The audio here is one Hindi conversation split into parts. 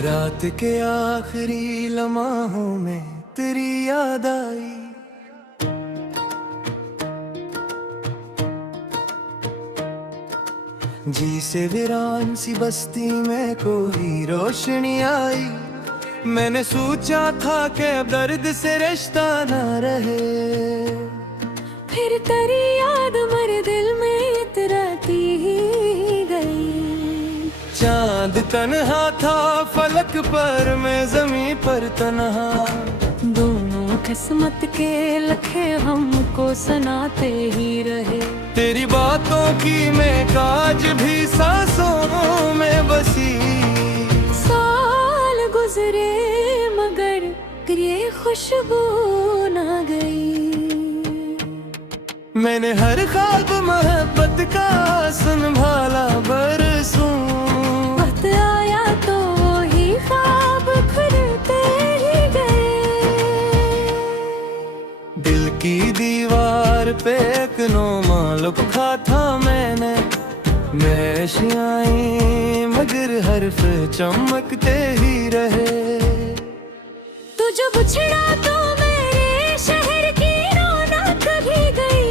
रात के आखिरी लम्हों में तेरी याद आई, जी से वीरान सी बस्ती में कोई रोशनी आई। मैंने सोचा था कि अब दर्द से रिश्ता न रहे, फिर तेरी याद मेरे दिल में इतराती ही गई। चांद तन्हा था फलक पर, मैं जमीन पर तन्हा। दोनों किस्मत के लखे हमको सुनाते ही रहे। तेरी बातों की मैं काज भी सांसों में बसी। साल गुजरे मगर ये खुशबू न गई। मैंने हर ख्वाब मोहब्बत का संभाला बरसों। वक्त आया तो ही ख्वाब खुलते ही गए। दिल की दीवार पे एक नोमा लिखा था मैंने, मैशियाई मगर हर्फ चमकते ही रहे। तू जब छिड़ा तो मेरे शहर की रौनक भी गई।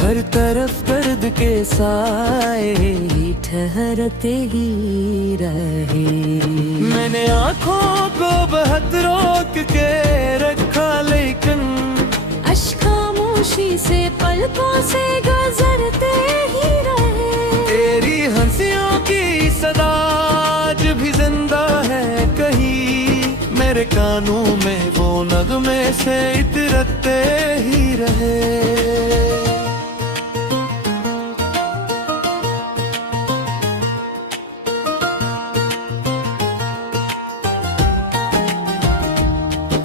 हर तरफ दर्द के साए ही ठहरते ही रहे। मैंने आँखों को बहुत रोक के रखा, लेकिन अश्क खामोशी से पलकों से गुजरते ही रहे। तेरी हंसियों की सदा आज भी जिंदा है कहीं, मेरे कानों में वो नगमे से इतरते ही रहे।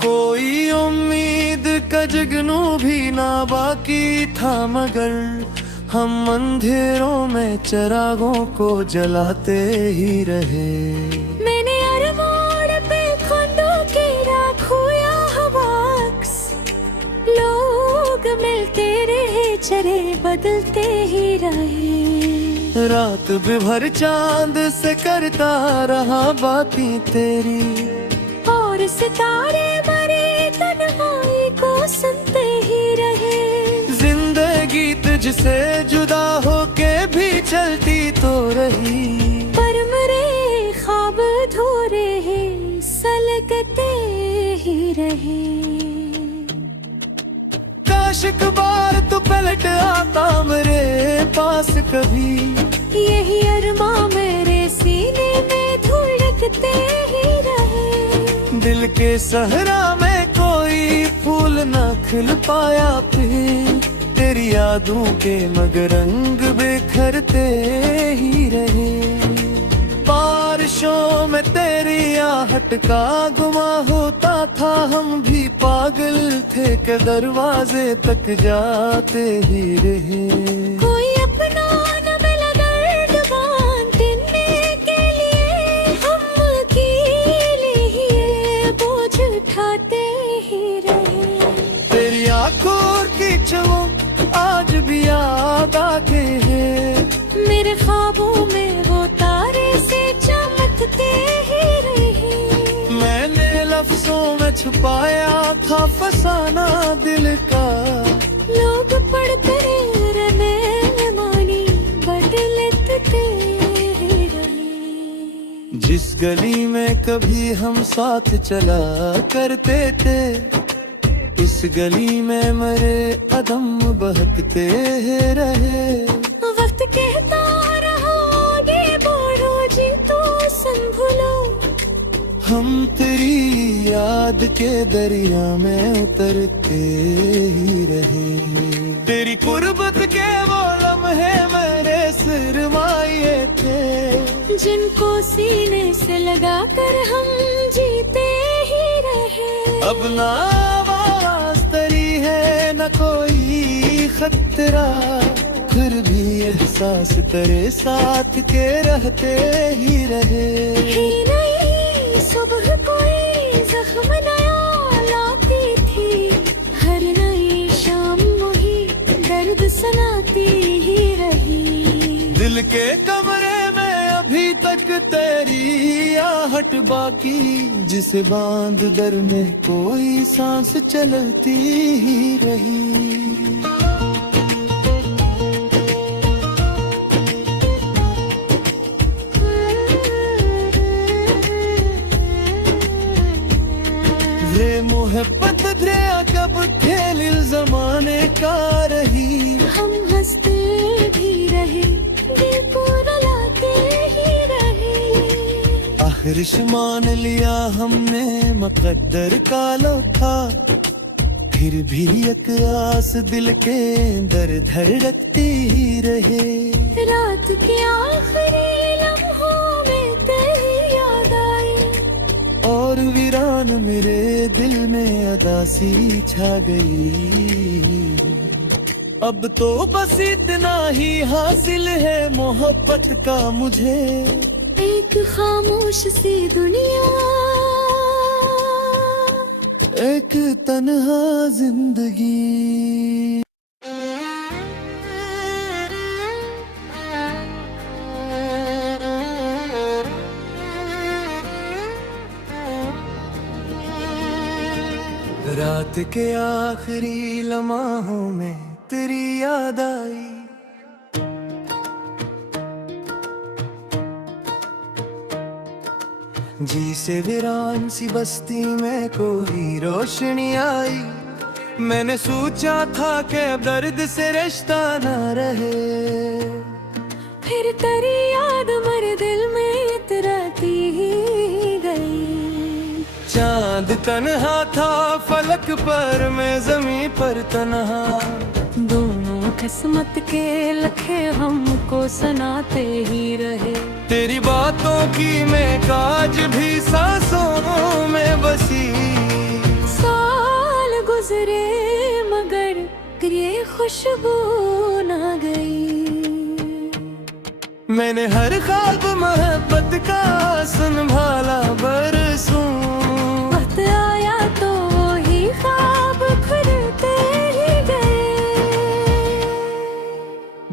कोई उम्मीद का जगनू भी ना बाकी था, मगर हम अंधेरों में चिरागों को जलाते ही रहे। मैंने अरमान पे खंडों के खोया हवाक्स। लोग मिलते रहे, चरे बदलते ही रहे। रात भर चांद से करता रहा बातें तेरी, और सितारे मरे तन्हाई को सुनते ही रहे। जिंदगी तुझसे जुदा होके भी चलती तो रही, पर मेरे ख्वाब अधूरे हैं सलगते ही रहे। काश एक बार तो पलट आता मेरे पास कभी, यही अरमा मेरे सीने में धुलकते ही रहे। दिल के सहरा में कोई फूल न खिल पाया, फिर तेरी यादों के मगर रंग बिखरते ही रहे। बारिशों में तेरी आहट का गुमा होता था, हम भी पागल थे कि दरवाजे तक जाते ही रहे। कोई अपना न मिला दर्द बांटने के लिए, हम अकेले ही ये बोझ उठाते ही रहे। तेरी आंखों की चमक आज भी याद आते हैं, मेरे ख्वाबों में वो तारे से चमकते ही रहे। मैंने लफ्जों में छुपाया था फसाना दिल का। लोग पढ़ते रहने मानी बदलते ही रहे। जिस गली में कभी हम साथ चला करते थे, इस गली में मरे कदम बहकते रहे। वक्त कहता रहा आगे बढ़ो जी तो संभलो। हम तेरी याद के दरिया में उतरते ही रहे। तेरी कुर्बत के वो लम्हे मेरे सरमाए थे, जिनको सीने से लगा कर हम जीते ही रहे। अब ना आवाज तेरी है न कोई खतरा, फिर भी एहसास तेरे साथ के रहते ही रहे। ही नहीं सुबह कोई जख्म नया लाती थी, हर नई शाम वही दर्द सुनाती ही रही। दिल के कमरे में अभी तक तेरी आहट आहट बाकी, जिसे बांध दर में कोई सांस चलती ही रही। रे मोहब्बत दरिया कब खेल जमाने का रही, हम हंसते भी रहे, दिल को रुलाते ही रहे। आखिर मान लिया हमने मुकद्दर का लोखा, फिर भी एक आस दिल के अंदर धड़कती ही रहे। रात के आखिरी लम्हों में तेरी याद आई, और वीरान मेरे दिल में अदासी छा गई। अब तो बस इतना ही हासिल है मोहब्बत का मुझे, एक खामोश सी दुनिया, एक तन्हा जिंदगी। रात के आखिरी लम्हों में तेरी याद आई, जी से वीरान सी बस्ती में कोई रोशनी आई। मैंने सोचा था कि अब दर्द से रिश्ता न रहे, फिर तेरी याद मेरे दिल में इतराती ही गई। चांद तन्हा था फलक पर, मैं जमी पर तन्हा, दोनों किस्मत के लखे हमको सुनाते ही रहे। तेरी बातों की मैं काज भी सांसों में बसी। साल गुजरे मगर ये खुशबू ना गई। मैंने हर ख्वाब मोहब्बत का संभाला बरसों, वक्त आया तो वही ख्वाब खुलते ही गए।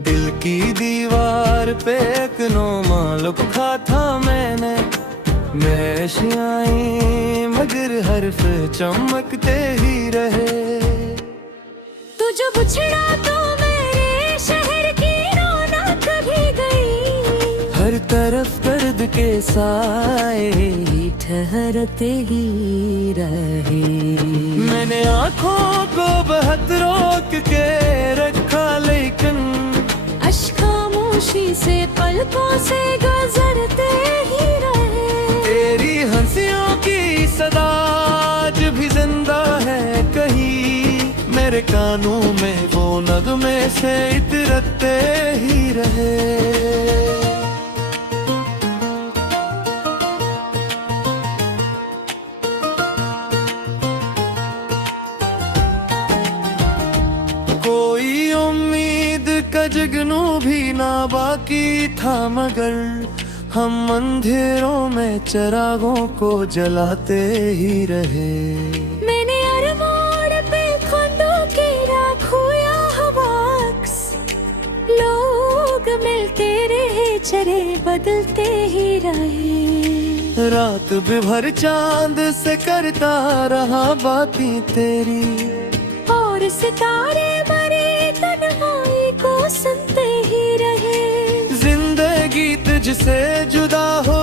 दिल की दीवार पे एक नोमा लिखा था मैंने, नशियाई मगर हर्फ चमकते ही रहे। तू जब छिड़ा तो मेरे शहर की रौनक भी गई। हर तरफ दर्द के साए ही ठहरते ही रहे। मैंने आँखों को बहुत रोक के रखा, लेकिन अश्क खामोशी से पलकों से गुजरते ही रहे। तेरी हंसियों की सदा आज भी जिंदा है कहीं, मेरे कानों में वो नगमे से इतरते ही रहे। कोई उम्मीद का जगनू भी ना बाकी था, मगर हम अंधेरों में चिरागों को जलाते ही रहे। मैंने हर मोड़ पे खुदों की राखोया हवाक्स, लोग मिलते रहे चरे बदलते ही रहे। रात भर चांद से करता रहा बातें तेरी, और सितारे मरे तन्हाई को सुनते ही रहे। जिंदगी तुझसे जुदा हो